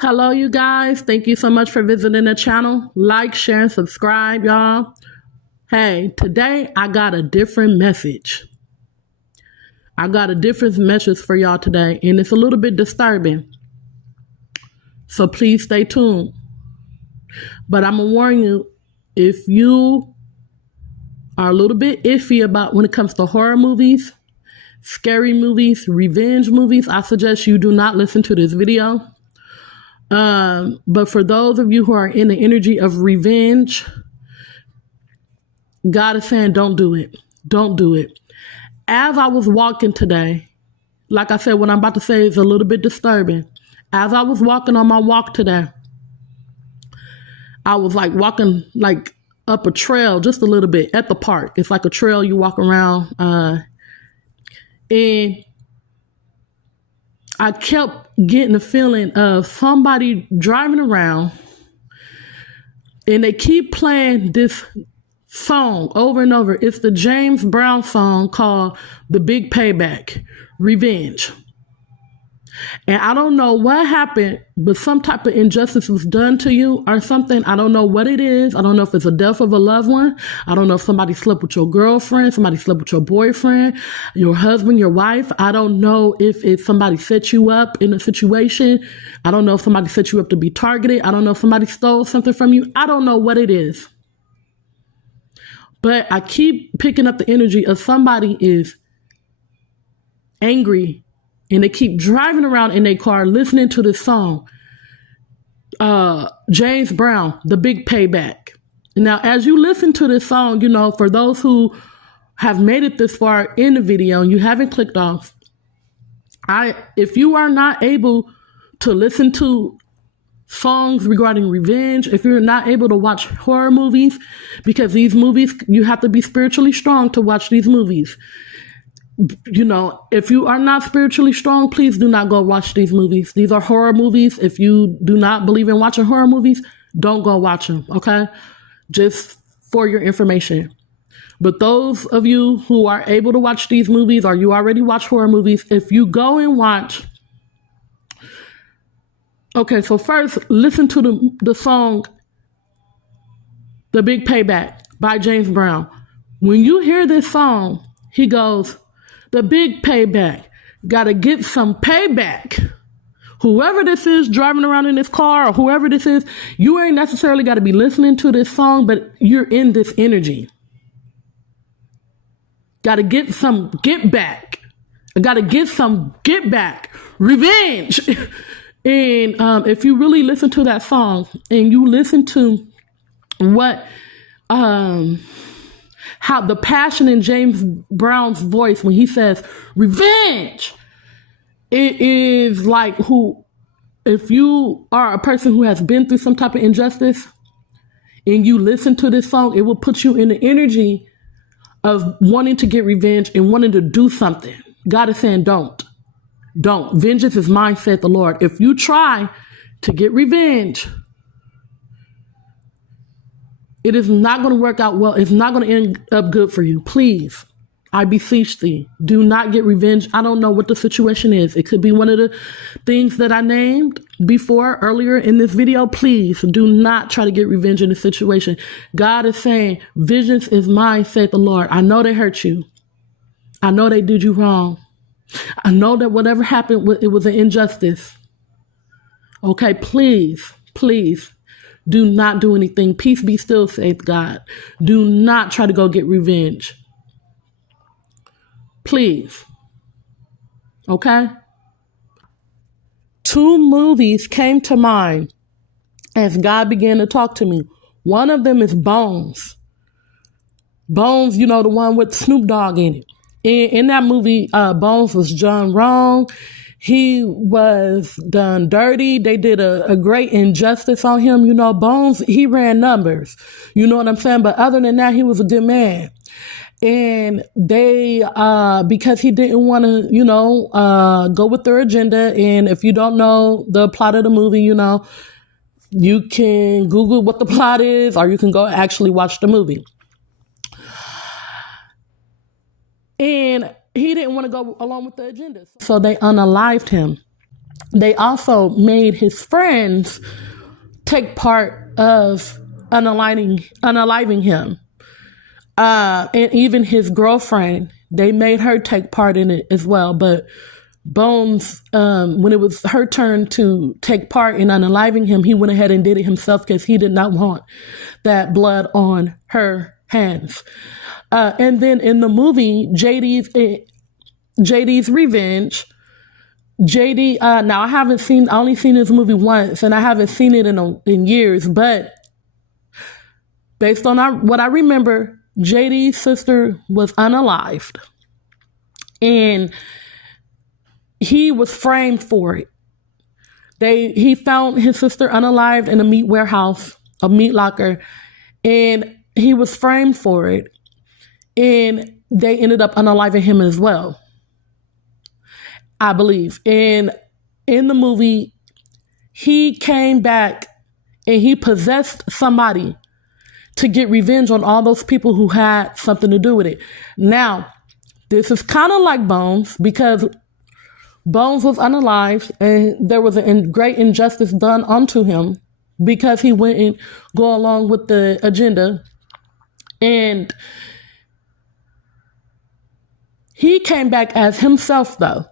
Hello, you guys. Thank you so much for visiting the channel. Like, share, and subscribe, y'all. Hey, today I got a different message. I got a different message for y'all today, and it's a little bit disturbing. So please stay tuned. But I'm going to warn you, if you are a little bit iffy about when it comes to horror movies, scary movies, revenge movies, I suggest you do not listen to this video. But for those of you who are in the energy of revenge, God is saying, don't do it. Don't do it. As I was walking today, like I said, what I'm about to say is a little bit disturbing. As I was walking on my walk today, I was like walking like up a trail just a little bit at the park. It's like a trail you walk around. And I kept getting the feeling of somebody driving around and they keep playing this song over and over. It's the James Brown song called The Big Payback, Revenge. And I don't know what happened, but some type of injustice was done to you or something. I don't know what it is. I don't know if it's a death of a loved one. I don't know if somebody slept with your girlfriend, somebody slept with your boyfriend, your husband, your wife. I don't know if it's somebody set you up in a situation. I don't know if somebody set you up to be targeted. I don't know if somebody stole something from you. I don't know what it is. But I keep picking up the energy of somebody is angry and they keep driving around in their car listening to this song, James Brown, The Big Payback. Now, as you listen to this song, you know, for those who have made it this far in the video and you haven't clicked off, if you are not able to listen to songs regarding revenge, if you're not able to watch horror movies, because these movies, you have to be spiritually strong to watch these movies. You know, if you are not spiritually strong, please do not go watch these movies. These are horror movies. If you do not believe in watching horror movies, don't go watch them, okay? Just for your information. But those of you who are able to watch these movies or you already watch horror movies, if you go and watch... Okay, so first, listen to the song, The Big Payback by James Brown. When you hear this song, he goes, the big payback, gotta get some payback. Whoever this is driving around in this car or whoever this is, you ain't necessarily got to be listening to this song, but you're in this energy. Gotta get some get back. I gotta get some get back. Revenge. And if you really listen to that song and you listen to what, how the passion in James Brown's voice when he says revenge, it is like if you are a person who has been through some type of injustice and you listen to this song, it will put you in the energy of wanting to get revenge and wanting to do something. God is saying, don't. Vengeance is mine, said the Lord. If you try to get revenge, it is not going to work out well. It's not going to end up good for you. Please, I beseech thee, do not get revenge. I don't know what the situation is. It could be one of the things that I named before earlier in this video. Please do not try to get revenge in this situation. God is saying, vengeance is mine, said the Lord. I know they hurt you. I know they did you wrong. I know that whatever happened, it was an injustice. Okay, please, do not do anything. Peace be still, saith God. Do not try to go get revenge. Please. Okay? 2 movies came to mind as God began to talk to me. One of them is Bones. Bones, you know, the one with Snoop Dogg in it. In that movie, Bones was done wrong. He was done dirty. They did a great injustice on him. You know, Bones, he ran numbers. You know what I'm saying? But other than that, he was a good man. And they, because he didn't want to, you know, go with their agenda. And if you don't know the plot of the movie, you know, you can Google what the plot is, or you can go actually watch the movie. And he didn't want to go along with the agenda. So they unalived him. they also made his friends take part of unaliving him. And even his girlfriend, they made her take part in it as well. But Bones, when it was her turn to take part in unaliving him, he went ahead and did it himself because he did not want that blood on her hands. And then in the movie, JD's Revenge, JD, now I only seen this movie once, and I haven't seen it in years, but based on what I remember, JD's sister was unalived, and he was framed for it. He found his sister unalived in a meat warehouse, a meat locker, and he was framed for it, and they ended up unaliving him as well, I believe. And in the movie, he came back and he possessed somebody to get revenge on all those people who had something to do with it. Now, this is kind of like Bones, because Bones was unalived and there was a great injustice done unto him because he went and go along with the agenda. And he came back as himself, though.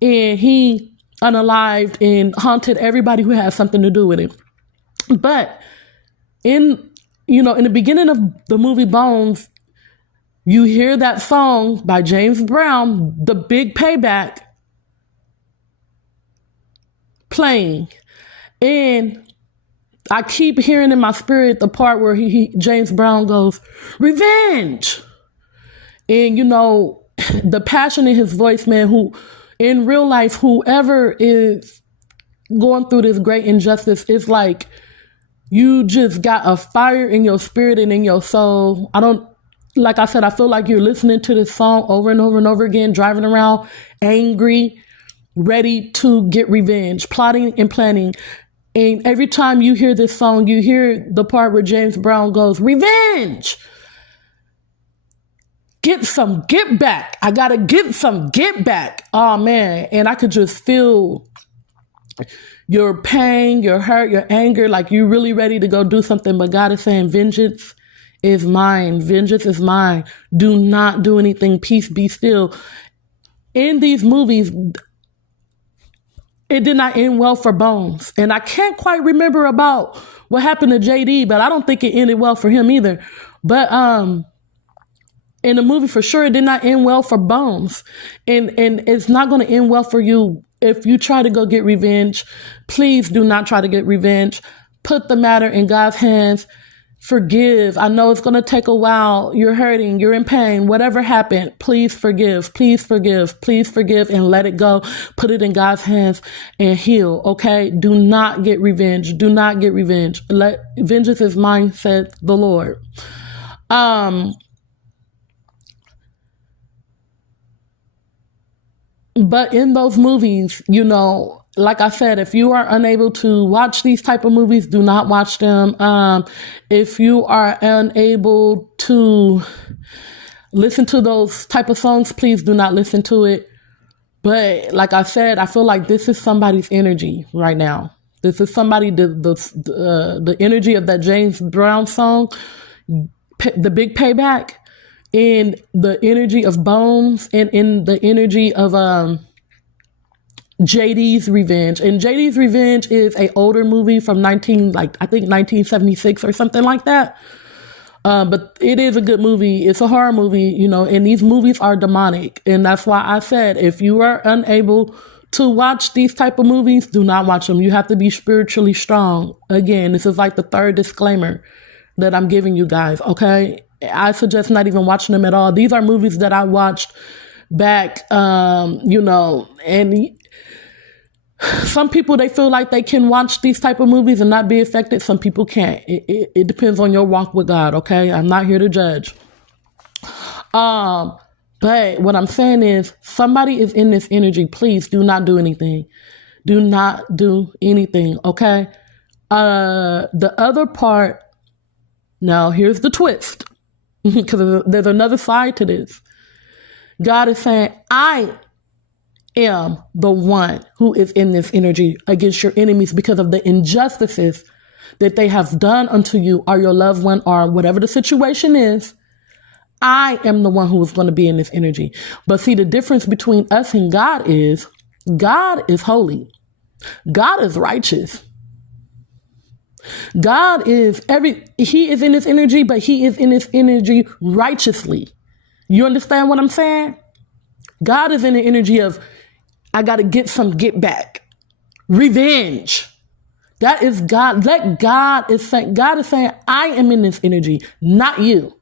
And he unalived and haunted everybody who had something to do with it. But in the beginning of the movie Bones, you hear that song by James Brown, The Big Payback, playing. And I keep hearing in my spirit the part where James Brown goes, "Revenge." And the passion in his voice, man, who in real life, whoever is going through this great injustice, it's like you just got a fire in your spirit and in your soul. Like I said, I feel like you're listening to this song over and over and over again, driving around angry, ready to get revenge, plotting and planning. And every time you hear this song, you hear the part where James Brown goes, "Revenge. Get back. I gotta get back." Oh man. And I could just feel your pain, your hurt, your anger, like you're really ready to go do something. But God is saying, vengeance is mine. Vengeance is mine. Do not do anything. Peace, be still. In these movies, it did not end well for Bones. And I can't quite remember about what happened to JD, but I don't think it ended well for him either. But in the movie, for sure, it did not end well for Bones. And it's not going to end well for you if you try to go get revenge. Please do not try to get revenge. Put the matter in God's hands. Forgive. I know it's going to take a while. You're hurting. You're in pain. Whatever happened, please forgive. Please forgive. Please forgive and let it go. Put it in God's hands and heal. Okay? Do not get revenge. Do not get revenge. Vengeance is mine, said the Lord. But in those movies, like I said, if you are unable to watch these type of movies, do not watch them. If you are unable to listen to those type of songs, please do not listen to it. But like I said, I feel like this is somebody's energy right now. This is somebody, the energy of that James Brown song, The Big Payback, in the energy of Bones, and in the energy of JD's Revenge. And JD's Revenge is a older movie from 1976 or something like that. But it is a good movie. It's a horror movie, and these movies are demonic. And that's why I said, if you are unable to watch these type of movies, do not watch them. You have to be spiritually strong. Again, this is like the third disclaimer that I'm giving you guys, okay? I suggest not even watching them at all. These are movies that I watched back, and some people, they feel like they can watch these type of movies and not be affected. Some people can't. It depends on your walk with God, okay? I'm not here to judge. But what I'm saying is, somebody is in this energy. Please do not do anything. Do not do anything, okay? The other part, now here's the twist, because there's another side to this. God is saying, I am the one who is in this energy against your enemies because of the injustices that they have done unto you or your loved one or whatever the situation is. I am the one who is going to be in this energy. But see, the difference between us and God is holy. God is righteous. He is in this energy, but he is in this energy righteously. You understand what I'm saying? God is in the energy of, I got to get back. Revenge. That is God. God is saying, I am in this energy, not you.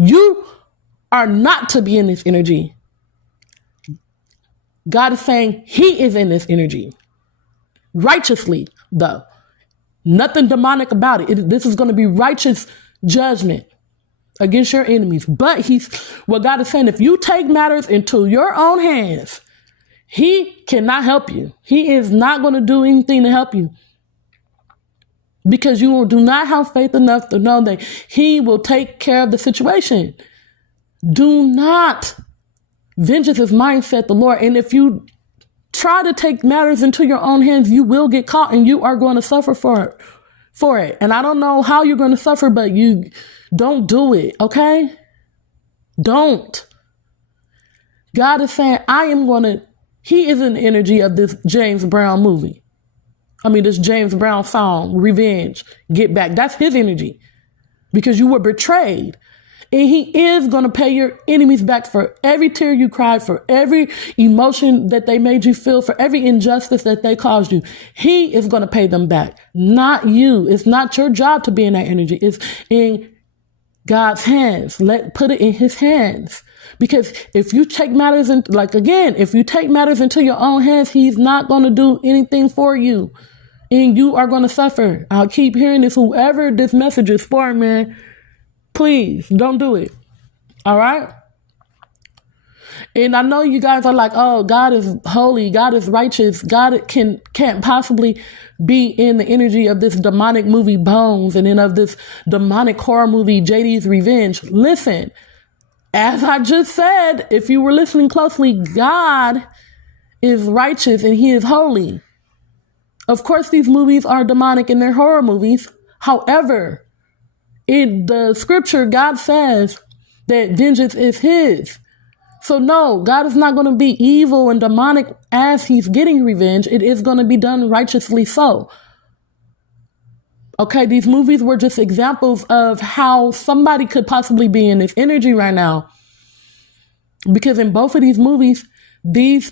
You are not to be in this energy. God is saying he is in this energy. Righteously, though. Nothing demonic about it. This is going to be righteous judgment against your enemies. But what God is saying, if you take matters into your own hands, he cannot help you. He is not going to do anything to help you. Because you do not have faith enough to know that he will take care of the situation. Do not. Vengeance is mine, said the Lord. And if you try to take matters into your own hands, you will get caught and you are going to suffer for it. And I don't know how you're going to suffer, but you don't do it, okay? Don't. God is saying, he is in the energy of this James Brown movie. This James Brown song, Revenge, Get Back. That's his energy because you were betrayed. And he is going to pay your enemies back for every tear you cried, for every emotion that they made you feel, for every injustice that they caused you. He is going to pay them back, not you. It's not your job to be in that energy. It's in God's hands. Put it in his hands. Because if you take matters if you take matters into your own hands, he's not going to do anything for you. And you are going to suffer. I'll keep hearing this. Whoever this message is for, man, please don't do it. All right? And I know you guys are like, oh, God is holy. God is righteous. God can't possibly be in the energy of this demonic movie Bones and then of this demonic horror movie JD's Revenge. Listen, as I just said, if you were listening closely, God is righteous and he is holy. Of course, these movies are demonic and they're horror movies. However, in the scripture, God says that vengeance is his. So no, God is not going to be evil and demonic as he's getting revenge. It is going to be done righteously so. Okay, these movies were just examples of how somebody could possibly be in this energy right now. Because in both of these movies, these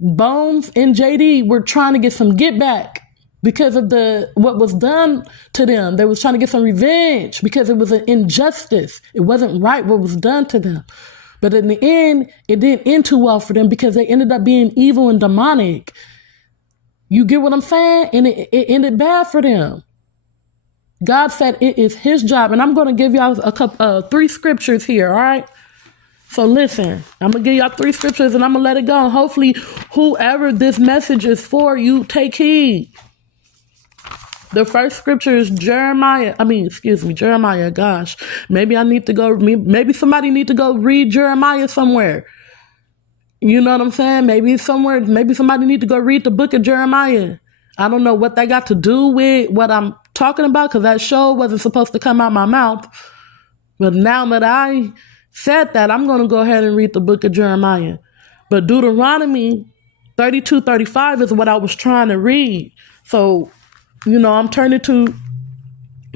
Bones and JD were trying to get some get back because of what was done to them. They was trying to get some revenge because it was an injustice. It wasn't right what was done to them. But in the end, it didn't end too well for them because they ended up being evil and demonic. You get what I'm saying? And it ended bad for them. God said it is his job. And I'm going to give y'all 3 scriptures here, all right? So listen, I'm going to give y'all 3 scriptures and I'm going to let it go. And hopefully whoever this message is for, you take heed. The first scripture is Jeremiah. Gosh, maybe somebody need to go read Jeremiah somewhere. You know what I'm saying? Maybe somebody need to go read the book of Jeremiah. I don't know what that got to do with what I'm talking about because that show wasn't supposed to come out my mouth. But now that I said that, I'm going to go ahead and read the book of Jeremiah. But Deuteronomy 32:35 is what I was trying to read. So, I'm turning to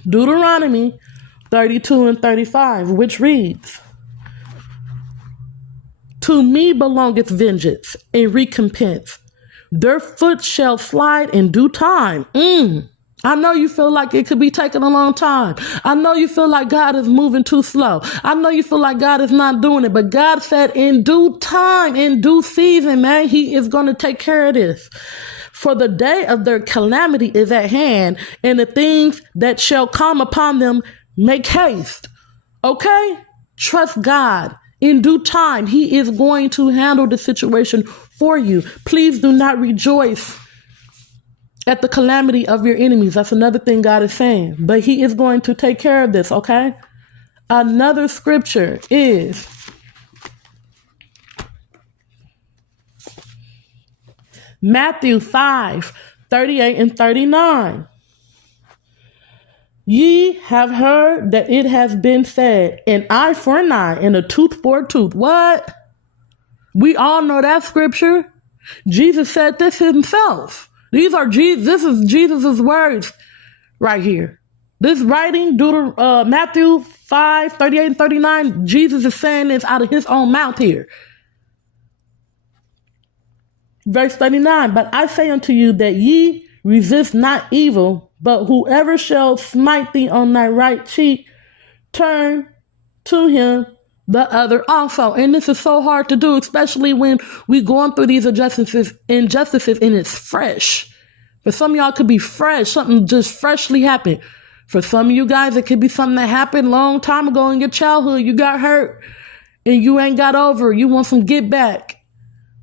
Deuteronomy 32:35, which reads, "To me belongeth vengeance and recompense. Their foot shall slide in due time." I know you feel like it could be taking a long time. I know you feel like God is moving too slow. I know you feel like God is not doing it. But God said in due time, in due season, man, he is going to take care of this. "For the day of their calamity is at hand, and the things that shall come upon them make haste." Okay? Trust God. In due time, he is going to handle the situation for you. Please do not rejoice at the calamity of your enemies. That's another thing God is saying. But he is going to take care of this, okay? Another scripture is Matthew 5:38 and 39. Ye have heard that it has been said, an eye for an eye and a tooth for a tooth. What? We all know that scripture. Jesus said this himself. This is Jesus' words right here. This writing, Matthew 5:38 and 39, Jesus is saying this out of his own mouth here. Verse 39, but I say unto you that ye resist not evil, but whoever shall smite thee on thy right cheek, turn to him the other also. And this is so hard to do, especially when we going through these injustices and it's fresh. For some of y'all, it could be fresh, something just freshly happened. For some of you guys, it could be something that happened a long time ago in your childhood. You got hurt and you ain't got over it. You want some get back.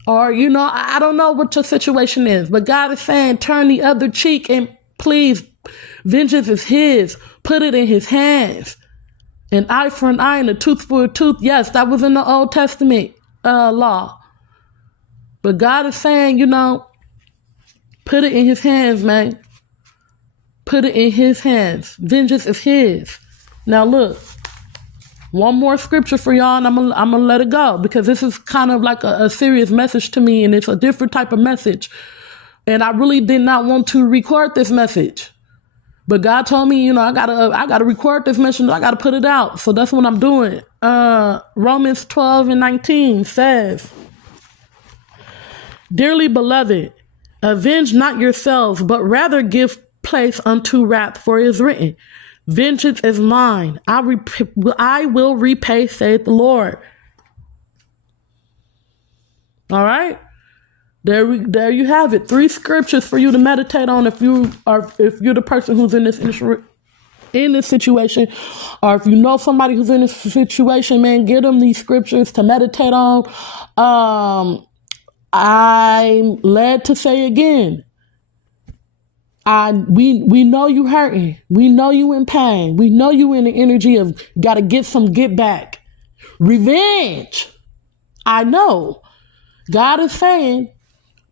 Or, I don't know what your situation is, but God is saying, turn the other cheek and please, vengeance is his. Put it in his hands. An eye for an eye and a tooth for a tooth. Yes, that was in the Old Testament law. But God is saying, put it in his hands, man. Put it in his hands. Vengeance is his. Now look. One more scripture for y'all, and I'm gonna let it go, because this is kind of like a serious message to me, and it's a different type of message. And I really did not want to record this message, but God told me, I gotta record this message. I gotta put it out, so that's what I'm doing. Romans 12 and 19 says, "Dearly beloved, avenge not yourselves, but rather give place unto wrath, for it is written, vengeance is mine. I will repay, saith the Lord." All right. There you have it. 3 scriptures for you to meditate on if you're the person who's in this situation, or if you know somebody who's in this situation, man, give them these scriptures to meditate on. I'm led to say again, we know you hurting. We know you in pain. We know you in the energy of gotta get back. Revenge. I know. God is saying,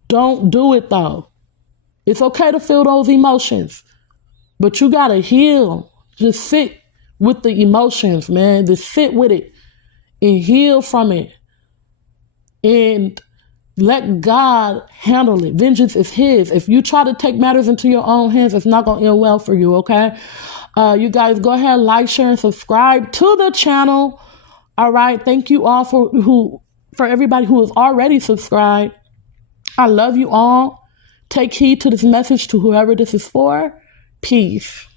don't do it though. It's okay to feel those emotions, but you gotta heal. Just sit with the emotions, man. Just sit with it and heal from it. And let God handle it. Vengeance is his. If you try to take matters into your own hands, it's not going to end well for you, okay? You guys go ahead, like, share, and subscribe to the channel. All right. Thank you all for everybody who is already subscribed. I love you all. Take heed to this message to whoever this is for. Peace.